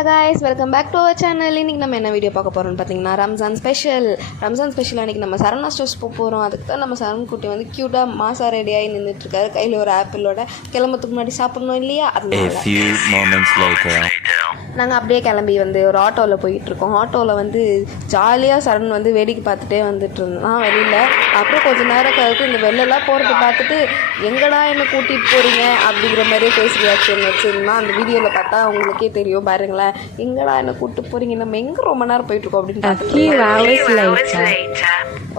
Hello guys, welcome back to our channel. இன்றைக்கி நம்ம என்ன வீடியோ பார்க்க போகிறோம்னு பார்த்தீங்கன்னா ரம்ஜான் ஸ்பெஷல் அன்றைக்கி நம்ம சரவணா ஸ்டோர்ஸ் போகிறோம். அதுக்கு தான் நம்ம சரண் குட்டி வந்து க்யூட்டாக மாசா ரெடியாகி நின்றுட்டுருக்காரு. கையில் ஒரு ஆப்பிளோட. கிளம்புறதுக்கு முன்னாடி சாப்பிடணும் இல்லையா, அதனால நாங்கள் அப்படியே கிளம்பி வந்து ஒரு ஆட்டோவில் போயிட்டுருக்கோம். ஆட்டோவில் வந்து ஜாலியாக சரண் வந்து வேடிக்கை பார்த்துட்டே வந்துட்டு இருந்தான் வெளியில். அப்புறம் கொஞ்சம் நேரம் கழித்து இந்த வெளிலலாம் போகிறத பார்த்துட்டு எங்கடா என்னை கூட்டிகிட்டு போகிறீங்க அப்படிங்கிற மாதிரியே ஃபேஸ் ரியாக்ஷன் வச்சுருந்தான். அந்த வீடியோவில் பார்த்தா உங்களுக்கே தெரியும், பாருங்களேன். எங்கடா என்ன கூப்பிட்டு போகிறீங்க, நம்ம எங்கே ரொம்ப நேரம் போயிட்டுருக்கோம் அப்படின்னு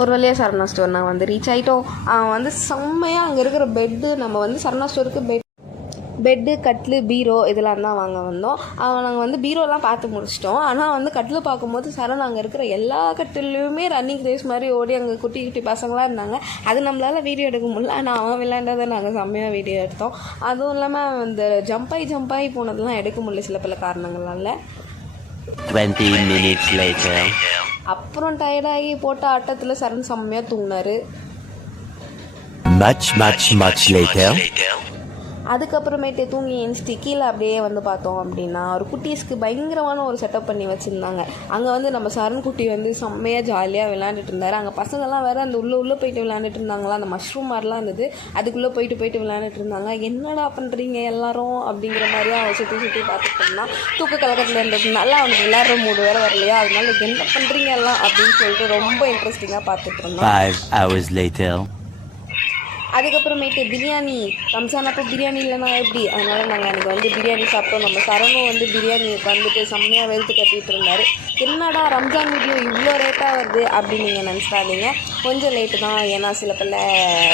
ஒரு வழியாக சரவணா ஸ்டோர் நாங்கள் வந்து ரீச் ஆகிட்டோம். அவன் வந்து செம்மையாக அங்கே இருக்கிற பெட்டு, நம்ம வந்து சரவணா ஸ்டோருக்கு பெட்டு, கட்லு, பீரோ இதெல்லாம் தான் வாங்க வந்தோம். நாங்கள் வந்து பீரோலாம் பார்த்து முடிச்சிட்டோம். ஆனால் வந்து கட்டில் பார்க்கும்போது சரண் அங்கே இருக்கிற எல்லா கட்டிலையுமே ரன்னிங் ரேஸ் மாதிரி ஓடி அங்கே குட்டி குட்டி பசங்களாக இருந்தாங்க. அது நம்மளால் வீடியோ எடுக்க முடியல. ஆனால் அவன் விளையாண்டதை நாங்கள் செம்மையாக வீடியோ எடுத்தோம். அதுவும் இல்லாமல் இந்த ஜம்பாகி போனதெல்லாம் எடுக்க முடியல சில பல காரணங்களால். 20 minutes later. அப்புறம் டயர்டாகி போட்ட ஆட்டத்தில் சரண் செம்மையாக தூங்கினார். Much later. அதுக்கப்புறமேட்டு தூங்கி எழுந்துட்டு கீழே அப்படியே வந்து பார்த்தோம் அப்படின்னா ஒரு குட்டீஸ்க்கு பயங்கரமான ஒரு செட்டப் பண்ணி வச்சுருந்தாங்க. அங்கே வந்து நம்ம சரண் குட்டி வந்து செம்மையாக ஜாலியாக விளையாண்டுட்டு இருந்தார். அங்கே பசங்கள்லாம் வேறு அந்த உள்ளே போயிட்டு விளையாண்டுட்டு இருந்தாங்களா, அந்த மஷ்ரூம் மாதிரிலாம் இருந்தது. அதுக்குள்ளே போயிட்டு விளையாண்டுட்டு இருந்தாங்க. என்னடா பண்ணுறீங்க எல்லாரும் அப்படிங்கிற மாதிரியே அவன் சுற்றி பார்த்துட்டு இருந்தான். தூக்க கலக்கத்தில் இருந்ததுனால அவனுக்கு விளையாடுற மூடு வேறு வரலையா, அதனால என்ன பண்ணுறீங்க எல்லாம் அப்படின்னு சொல்லிட்டு ரொம்ப இன்ட்ரெஸ்டிங்காக பார்த்துட்டு இருந்தான். 5 hours later. அதுக்கப்புறமேட்டு பிரியாணி, ரம்ஜான் அப்போ பிரியாணி இல்லைனா எப்படி, அதனால் நாங்கள் அன்றைக்கி வந்து பிரியாணி சாப்பிட்டோம். நம்ம சரணும் வந்து பிரியாணி வந்துட்டு செம்மையாக வெளுத்து கட்டிகிட்டு இருந்தார். என்னடா ரம்ஜான் வீடியோ இவ்வளோ ரேட்டாக வருது அப்படின்னு நீங்கள் நினச்சிடாதீங்க. கொஞ்சம் லேட்டு தான், ஏன்னா சில பல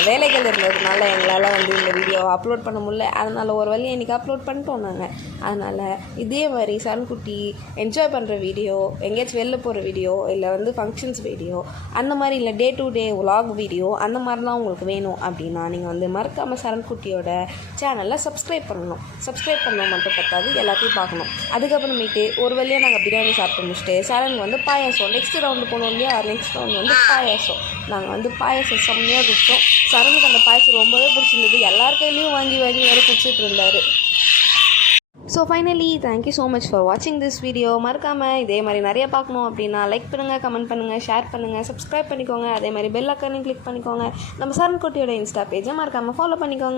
வேலைகள் இருந்ததுனால எங்களால் வந்து இந்த வீடியோ அப்லோட் பண்ண முடியல. அதனால் ஒரு வழி இன்றைக்கி அப்லோட் பண்ணிட்டோம் நாங்கள். அதனால் இதே மாதிரி சரண்குட்டி என்ஜாய் பண்ணுற வீடியோ, எங்கேயாச்சும் வெளில போகிற வீடியோ, இல்லை வந்து ஃபங்க்ஷன்ஸ் வீடியோ, அந்த மாதிரி இல்லை day to day vlog video, அந்த மாதிரிலாம் உங்களுக்கு வேணும் அப்படின்னா நீங்கள் வந்து மறக்காமல் சரண்குட்டியோட சேனலில் சப்ஸ்கிரைப் பண்ணணும் மட்டும் பத்தாது, எல்லாத்தையும் பார்க்கணும். அதுக்கப்புறமேட்டு ஒரு வழியாக நாங்கள் பிரியாணி சாப்பிட்டு முடிச்சுட்டு சரண் வந்து பாயாசம் நெக்ஸ்ட் ரவுண்டு போனோம் இல்லையா, நெக்ஸ்ட் ரவுண்டு வந்து பாயாசம். நாங்கள் வந்து பாயாசம் செம்மையாக குடித்தோம். சரணுக்கு அந்த பாயாசம் ரொம்பவே பிடிச்சிருந்தது. எல்லார் கையிலையும் வாங்கி வேறு குடிச்சிட்டு இருந்தார். So finally thank you so much for வாட்சிங் திஸ் வீடியோ. மறக்காமல் இதே மாதிரி நிறைய பார்க்கணும் அப்படின்னா லைக் பண்ணுங்கள், கமெண்ட் பண்ணுங்கள், ஷேர் பண்ணுங்கள், சப்ஸ்கிரைப் பண்ணிக்கோங்க. அதே மாதிரி பெல் ஐக்கானையும் கிளிக் பண்ணிக்கோங்க. நம்ம சரண்குட்டியோட இன்ஸ்டா பேஜை மறக்காமல் ஃபாலோ பண்ணிக்கோங்க.